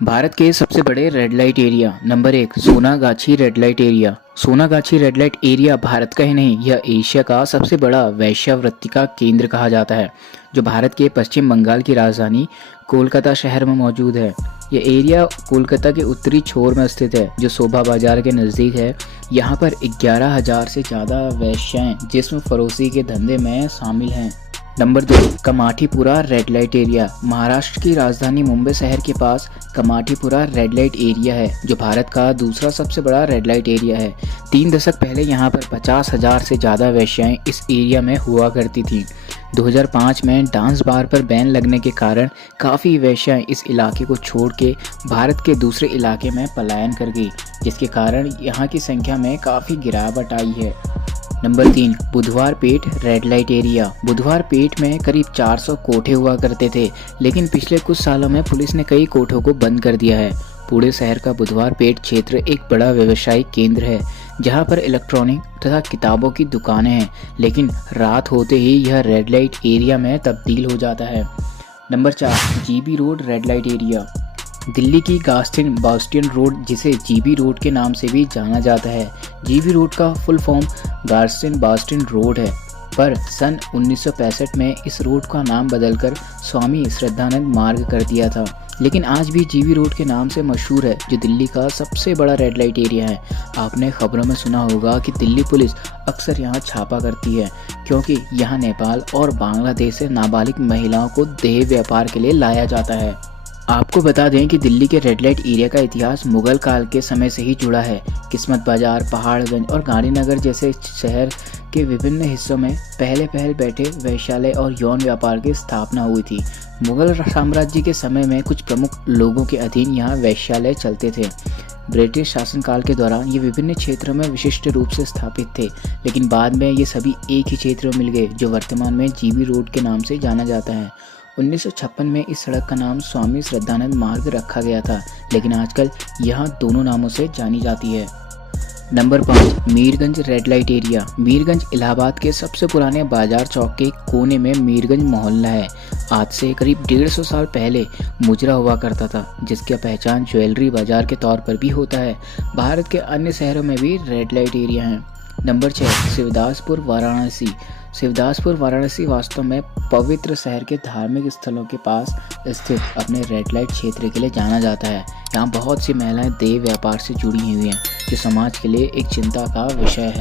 भारत के सबसे बड़े red light area number 1 Sonagachi red light area. Sonagachi red light area Bharat का ही नहीं, यह एशिया का सबसे बड़ा वेश्यावृत्ति का केंद्र कहा जाता है, जो भारत के पश्चिम बंगाल की राजधानी कोलकाता शहर में मौजूद है। यह एरिया कोलकाता के उत्तरी छोर में स्थित है, जो शोभा बाजार के नज़दीक है। यहाँ पर 11,000 से ज़्यादा वेश्याएं जिस्म फरोशी के धंधे में शामिल हैं। Number 2 Kamathipura red light area. Maharashtra की राजधानी मुंबई शहर के पास कमाठीपुरा रेड लाइट एरिया है, जो भारत का दूसरा सबसे बड़ा रेड लाइट एरिया है। 3 दशक पहले यहाँ पर 50,000 से ज़्यादा वेश्याएं इस एरिया में हुआ करती थीं। 2005 में डांस बार पर बैन लगने के कारण काफ़ी वेश्याएं इस इलाके को छोड़ के भारत के दूसरे इलाके में पलायन कर गई, जिसके कारण यहाँ की संख्या में काफ़ी गिरावट आई है। नंबर 3 बुधवार पेट रेड लाइट एरिया। बुधवार पेट में करीब 400 कोठे हुआ करते थे, लेकिन पिछले कुछ सालों में पुलिस ने कई कोठों को बंद कर दिया है। पुणे शहर का बुधवार पेट क्षेत्र एक बड़ा व्यवसायिक केंद्र है, जहां पर इलेक्ट्रॉनिक तथा किताबों की दुकानें हैं, लेकिन रात होते ही यह रेड लाइट एरिया में तब्दील हो जाता है। Number 4 GB road red light area. Delhi की गास्टिन बास्टियन रोड, जिसे जीबी रोड के नाम से भी जाना जाता है। जीबी रोड का फुल फॉर्म गास्टिन बास्टियन रोड है, पर सन 1965 में इस रोड का नाम बदलकर स्वामी श्रद्धानंद मार्ग कर दिया था। लेकिन आज भी जीबी रोड के नाम से मशहूर है, जो दिल्ली का सबसे बड़ा रेड लाइट एरिया है। आपने खबरों में सुना होगा कि दिल्ली पुलिस अक्सर यहाँ छापा करती है, क्योंकि यहाँ नेपाल और बांग्लादेश से नाबालिग महिलाओं को देह व्यापार के लिए लाया जाता है। आपको बता दें कि दिल्ली के रेड लाइट एरिया का इतिहास मुगल काल के समय से ही जुड़ा है। किस्मत बाजार, पहाड़गंज और गांधीनगर जैसे शहर के विभिन्न हिस्सों में पहले बैठे वैश्यालय और यौन व्यापार की स्थापना हुई थी। मुगल साम्राज्य के समय में कुछ प्रमुख लोगों के अधीन यहाँ वैश्यालय चलते थे। ब्रिटिश शासनकाल के दौरान ये विभिन्न क्षेत्रों में विशिष्ट रूप से स्थापित थे, लेकिन बाद में ये सभी एक ही क्षेत्र में मिल गए, जो वर्तमान में जीबी रोड के नाम से जाना जाता है। 1956 में इस सड़क का नाम स्वामी श्रद्धानंद मार्ग रखा गया था, लेकिन आजकल यहाँ दोनों नामों से जानी जाती है। Number 5 Mirganj red light area. Mirganj Allahabad के सबसे पुराने बाजार चौक के कोने में मीरगंज मोहल्ला है। आज से करीब 150 साल पहले मुजरा हुआ करता था, जिसकी पहचान ज्वेलरी बाजार के तौर पर भी होता है। भारत के अन्य शहरों में भी रेड लाइट एरिया हैं। नंबर 6 शिवदासपुर वाराणसी। शिवदासपुर वाराणसी वास्तव में पवित्र शहर के धार्मिक स्थलों के पास स्थित अपने रेड लाइट क्षेत्र के लिए जाना जाता है। यहाँ बहुत सी महिलाएं देह व्यापार से जुड़ी हुई हैं, जो समाज के लिए एक चिंता का विषय है।